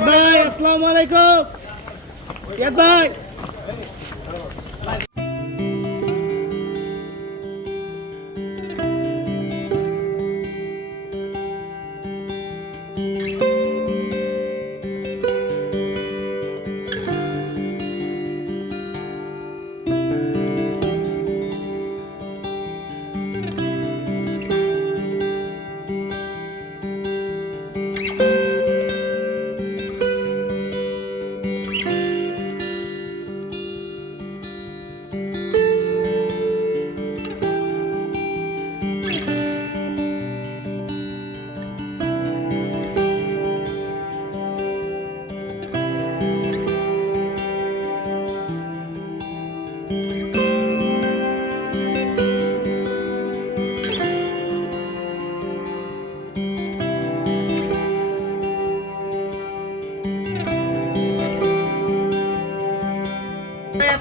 Yat bhai, assalamualaikum. Yat bye. As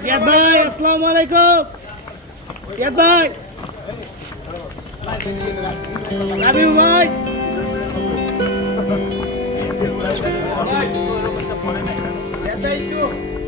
Yat yes, bhai, assalamu alaikum. Yat yes, bhai. Love you bhai. Yat bhai,